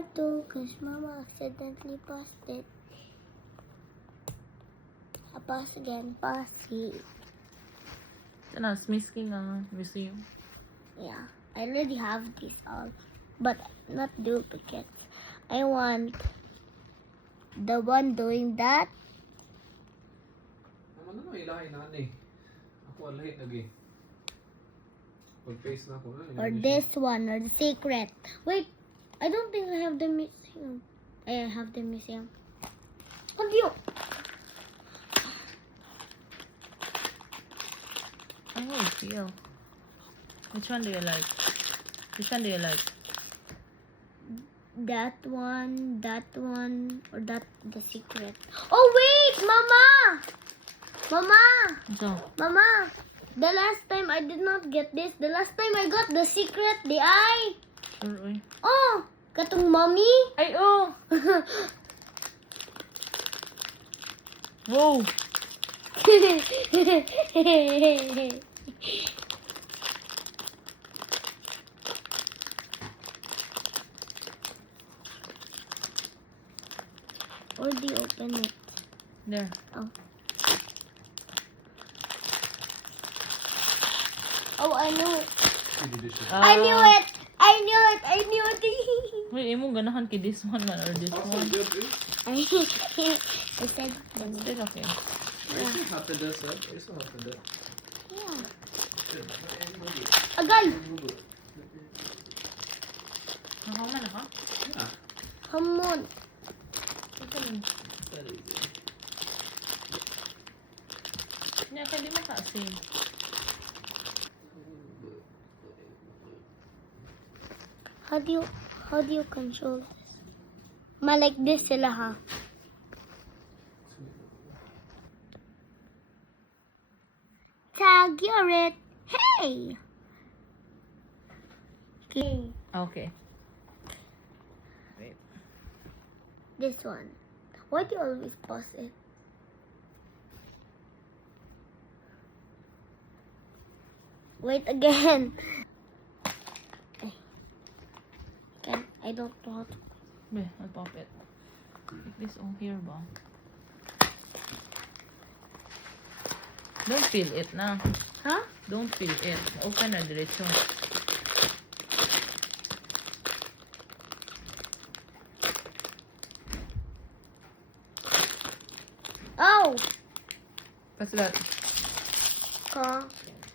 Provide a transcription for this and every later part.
Too, because Mama accidentally paused it. I pause again. Pause. Ito na, Smisking ang museum. Yeah, I already have these all, but not duplicates. I want the one doing that. Naman na ilahin na eh. Ako alahin lagi. Pag-face na ako na. Or this one, or the secret. Wait, I don't think I have the museum. I have the museum. Have you? How will it feel? Which one do you like? Which one do you like? That one, or that the secret. Oh wait, Mama! Mama! So, Mama! The last time I did not get this. The last time I got the secret, the eye. sure, uy. Oh! Katong mommy? Ay, oh! Wow! Or do you open it? There. Oh. Oh, I knew it. I knew it! I knew it! I knew it! Wait, imo ganahan kay this one man or this one? I said, It's still okay. Isa hati das ha? Isa hati das. yeah. Agay! Nakaman na ka? Yeah. Hamon. Ito lang. Nya ka di mo kasi. How do you control this? Ma, like this sila ha. Tag, you're it. Hey! Okay. Okay. Wait. This one. Why do you always pause it? Wait again. I don't know how to. Be, I'll pop it. Take this all here ba? Don't feel it na. Huh? Don't feel it. Open na diretso. Oh! What's that? Ka.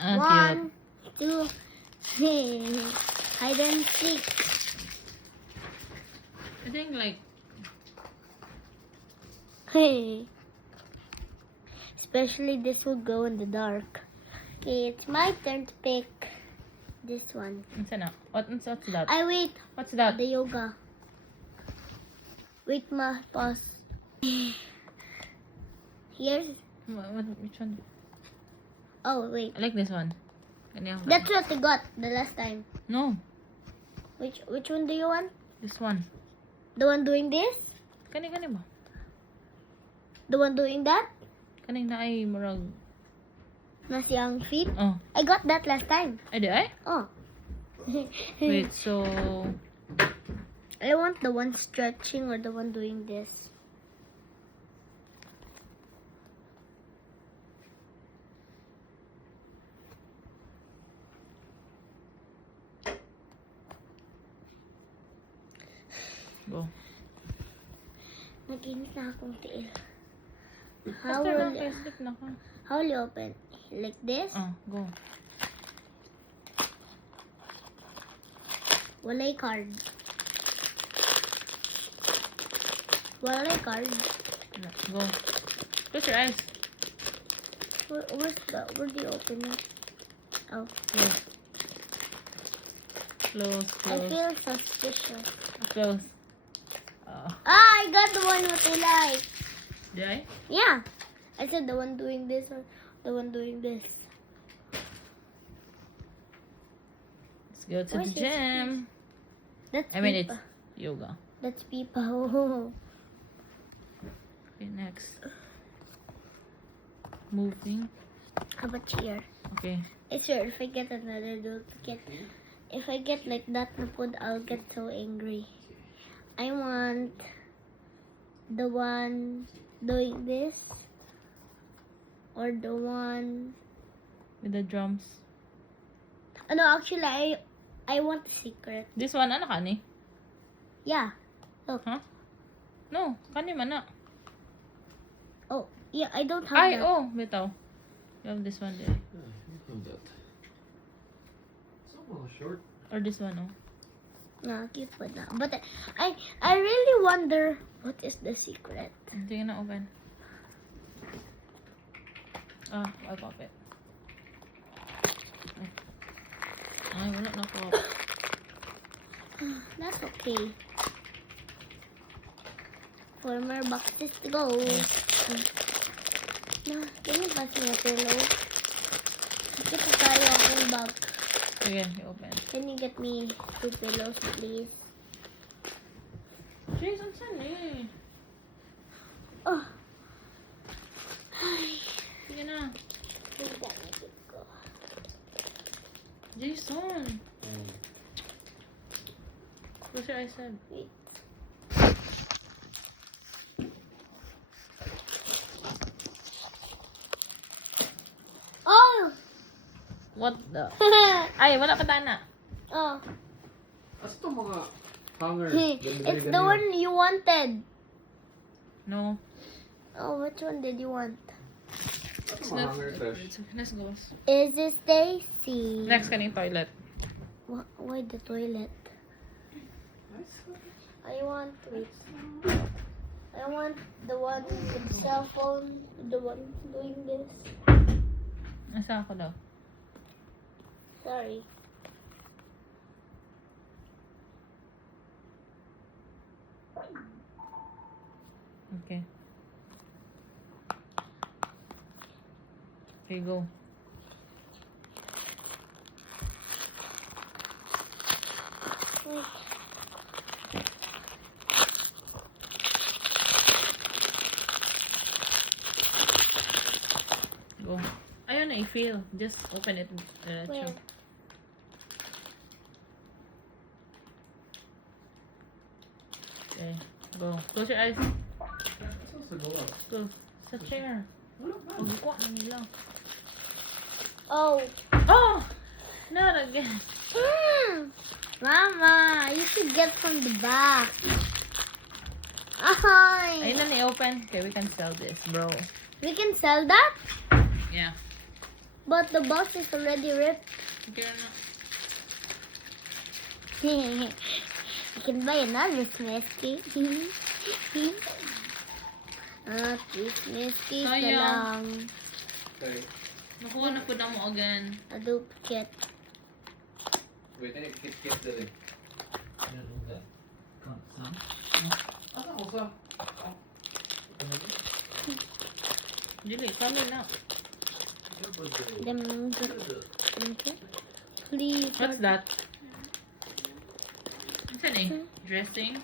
Ah, One, two, three. Hide and seek. I think like Hey. Especially this will go in the dark. Okay, it's my turn to pick this one. what's na? What's that? I wait. What's that? The yoga. Wait, ma. Pause. Here's. Which one? Oh, wait. I like this one. Kanya. That's what I got the last time. No, Which one do you want? this one. The one doing this? Kani ba? The one doing that? Kani na ay murag. Nasiyang feet? Oh, I got that last time. ay di ay? Oh. Wait, so I want the one stretching or the one doing this. go. Naginis na akong tiil. After na kay slip na ka. How will you open? Like this? Oh, go. Walay card. Walay card. Go. Close your eyes. Where do you open it? Oh. Close. Close, I close, feel suspicious. close. Oh. Ah, I got the one what I like. Di ay? Yeah. I said the one doing this or the one doing this. Let's go to Where's the this gym. That's I mean, it's Pipa. yoga. That's Pipa. Oh. Okay, next. Moving. How about here? Okay. I swear, if I get another duplicate, if I get like that na food, I'll get so angry. I want the one doing this or the one. With the drums. No, actually, I want the secret. This one, ano kani? Yeah. Look. Huh? No, kani man na. Oh, yeah. I don't have Ay, that. oh, bitaw. You have this one there. Yeah, you have that. It's almost short. Or this one, oh. No, keep it now. But I really wonder what is the secret. Sige na, open. Ah, I'll pop it. Ay, wala na pop. That's okay. 4 more boxes to go. No, can you pass me a pillow? Bakit tayo akong bag? Sige, you open. Can you get me 2 pillows, please? Jason, saan eh? Oh. Ay, Sige na. wait, that makes it go. Jason. Close your eyes, Seb. Wait. Oh! What the? Ay, wala pa tana. Oh. Asa itong mga hanger? It's the one you wanted. No. Oh, which one did you want? Asa It's mga not. hanger, Tash? Let's go. Is it Stacy? Next, kaning toilet. Why the toilet? I want the one with the cell phone, the one doing this. Asa ako daw? Sorry. Okay. Okay, go. Wait. Go. Ayun na, I-feel. Just open it. Where? Okay, go. Close your eyes. Asa sa gawa? Go. Sa chair. Pagbuka na nila. Oh. Oh! Not again. Mama, you should get from the back. Ay. Ayun na ni-open. Okay, we can sell this, bro. We can sell that? Yeah. But the box is already ripped. Okay na. You can buy another Smisky. Christmas cake na Sayang. lang. Okay. Nakuha na po na mo again. A duplicate. Wait, I need kit dali. Asa ko sa? Dili, kami na. Them please. What's that? What's that eh? Dressing?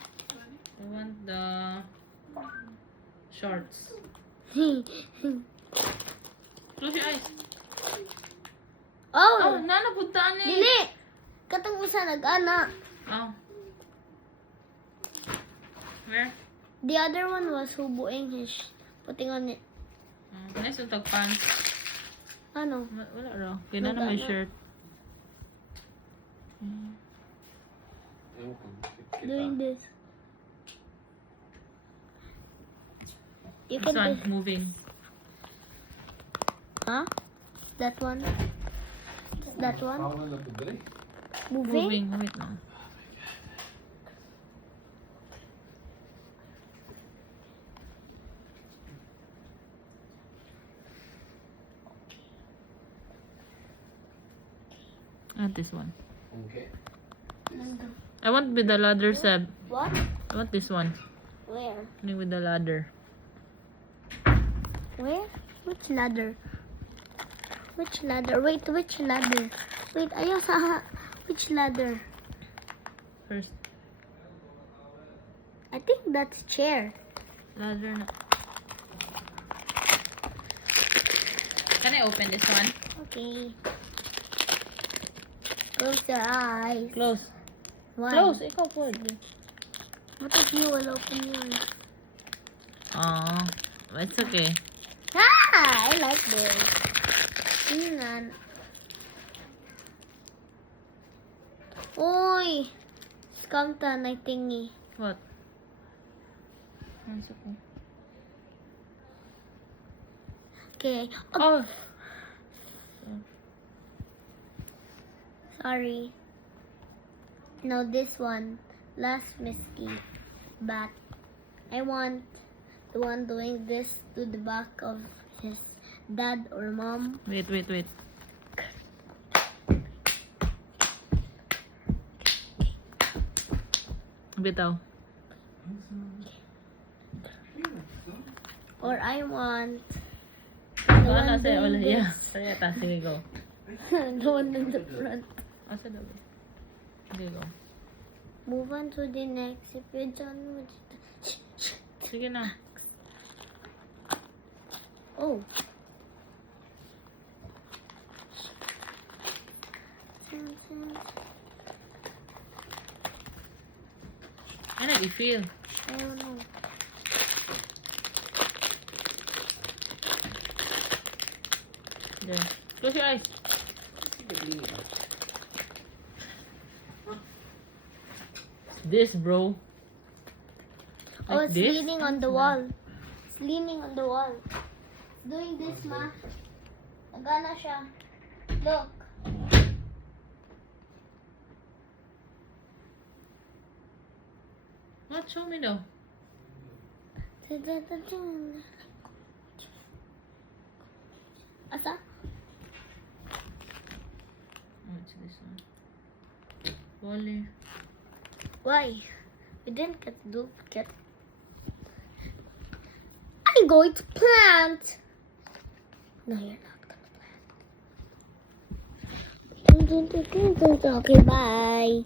I want the shorts. Close your eyes. Oh, Oh, nanapuntaan eh. dili. Katong usa nag-ana. Oh. Where? The other one was hubuing his putting on it. Nice yung tag-pants. Ano? Wala raw. Kaya na may Wala na. shirt. Doing this. You This can one, do. moving. Huh? That one? That one? Kawan na po dali. Moving? Wait lang. Not this one. Okay. I want with the ladder, Seb. What? I want this one. Where? With the ladder. Where? Which ladder? Which ladder? Wait, which ladder? Wait, ayaw sa... Which ladder? First. I think that's a chair. Ladder na. Can I open this one? Okay. Close your eyes. Close. One. Close. Ikaw po. What if you will open yours? Oh, it's okay. Ah, I like this. Tingnan. Uy! Skamtan, I thingy. What? It's okay. Okay. Oh! Sorry. No, this one. Last Misky. But I want the one doing this to the back of his dad or mom. Wait. Bitaw. Or I want So, the ano one sa'yo? doing Yeah. this. Sige, ta. Sige, go. The one in the front. Asa daw? Sige, go. Move on to the next. If you're done with Sige na. Oh. Ano, i-feel? I don't know. There. Close your eyes. This, bro. Oh, Like it's this? leaning on the wall. It's leaning on the wall. It's doing this, ma. Nagana siya. Look. What? Show me daw. Asa? Oh, it's this one. Wally. Why? We didn't get duplicate. I'm going to plant. No, you're not gonna plant. Okay, bye.